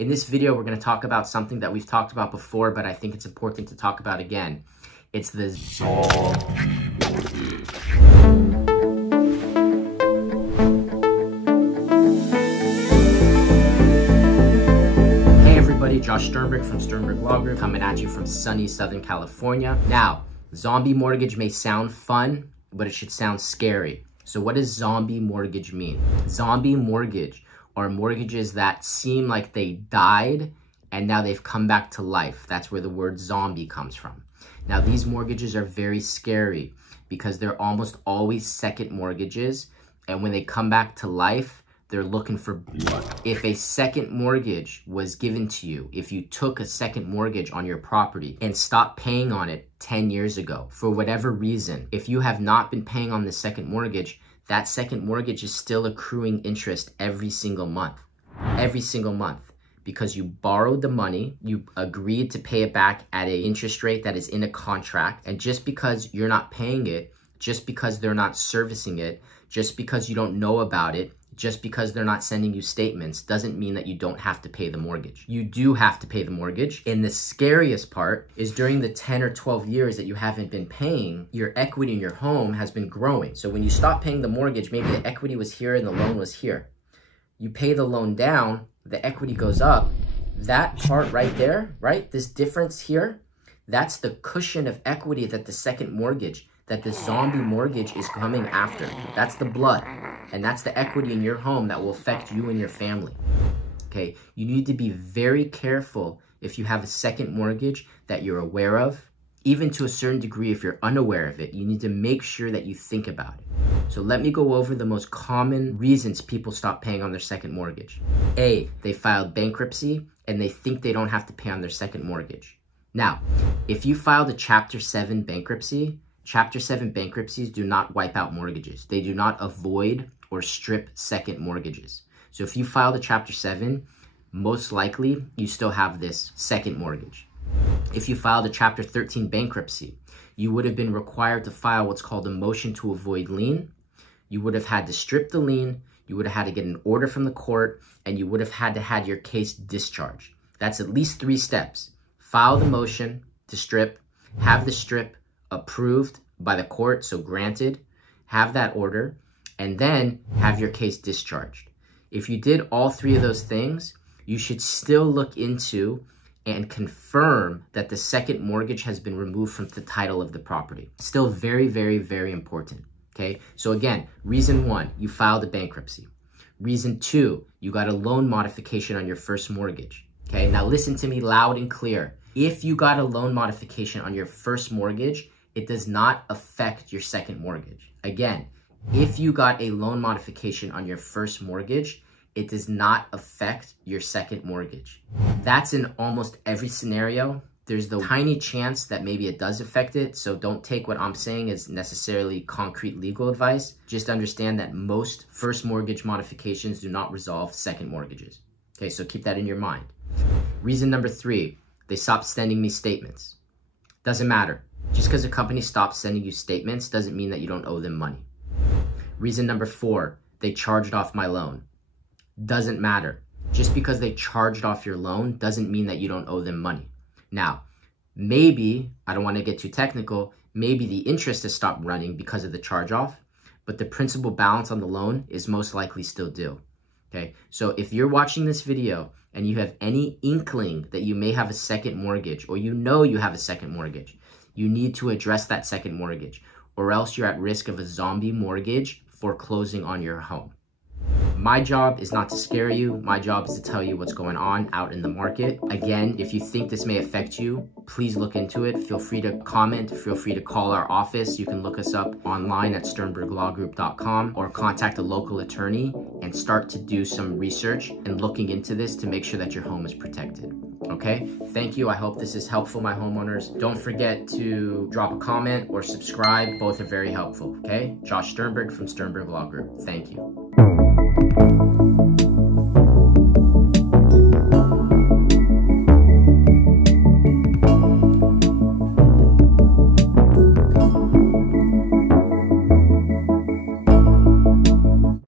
In this video, we're going to talk about something that we've talked about before, but I think it's important to talk about again. It's the zombie mortgage. Hey everybody, Josh Sternberg from Sternberg Law Group, coming at you from sunny Southern California. Now, zombie mortgage may sound fun, but it should sound scary. So what does zombie mortgage mean? Zombie mortgage are mortgages that seem like they died and now they've come back to life. That's where the word zombie comes from. Now, these mortgages are very scary because they're almost always second mortgages. And when they come back to life, they're looking for blood. If a second mortgage was given to you, if you took a second mortgage on your property and stopped paying on it 10 years ago, for whatever reason, if you have not been paying on the second mortgage, that second mortgage is still accruing interest every single month, because you borrowed the money, you agreed to pay it back at an interest rate that is in a contract, and just because you're not paying it, just because they're not servicing it, just because you don't know about it, just because they're not sending you statements doesn't mean that you don't have to pay the mortgage. You do have to pay the mortgage. And the scariest part is during the 10 or 12 years that you haven't been paying, your equity in your home has been growing. So when you stop paying the mortgage, maybe the equity was here and the loan was here. You pay the loan down, the equity goes up. That part right there, right? This difference here, that's the cushion of equity that the second mortgage, that the zombie mortgage is coming after. That's the blood. And that's the equity in your home that will affect you and your family. Okay, you need to be very careful if you have a second mortgage that you're aware of. Even to a certain degree, if you're unaware of it, you need to make sure that you think about it. So let me go over the most common reasons people stop paying on their second mortgage. A, they filed bankruptcy and they think they don't have to pay on their second mortgage. Now, if you filed a Chapter 7 bankruptcy, Chapter 7 bankruptcies do not wipe out mortgages. They do not avoid or strip second mortgages. So if you filed a Chapter 7, most likely you still have this second mortgage. If you filed a Chapter 13 bankruptcy, you would have been required to file what's called a motion to avoid lien. You would have had to strip the lien, you would have had to get an order from the court, and you would have had to have your case discharged. That's at least 3 steps. File the motion to strip, have the strip approved by the court, so granted, have that order, and then have your case discharged. If you did all 3 of those things, you should still look into and confirm that the second mortgage has been removed from the title of the property. Still very, very, very important, okay? So again, reason 1, you filed a bankruptcy. Reason 2, you got a loan modification on your first mortgage, okay? Now listen to me loud and clear. If you got a loan modification on your first mortgage, it does not affect your second mortgage. Again, if you got a loan modification on your first mortgage, it does not affect your second mortgage. That's in almost every scenario. There's the tiny chance that maybe it does affect it, so don't take what I'm saying as necessarily concrete legal advice. Just understand that most first mortgage modifications do not resolve second mortgages. Okay, so keep that in your mind. Reason number 3, they stopped sending me statements. Doesn't matter. Just because a company stops sending you statements doesn't mean that you don't owe them money. Reason number 4, they charged off my loan. Doesn't matter. Just because they charged off your loan doesn't mean that you don't owe them money. Now, maybe, I don't want to get too technical, maybe the interest has stopped running because of the charge off, but the principal balance on the loan is most likely still due. Okay, so if you're watching this video and you have any inkling that you may have a second mortgage, or you know you have a second mortgage, you need to address that second mortgage, or else you're at risk of a zombie mortgage foreclosing on your home. My job is not to scare you. My job is to tell you what's going on out in the market. Again, if you think this may affect you, please look into it. Feel free to comment. Feel free to call our office. You can look us up online at sternberglawgroup.com or contact a local attorney and start to do some research and looking into this to make sure that your home is protected. Okay? Thank you. I hope this is helpful, my homeowners. Don't forget to drop a comment or subscribe. Both are very helpful. Okay? Josh Sternberg from Sternberg Law Group. Thank you.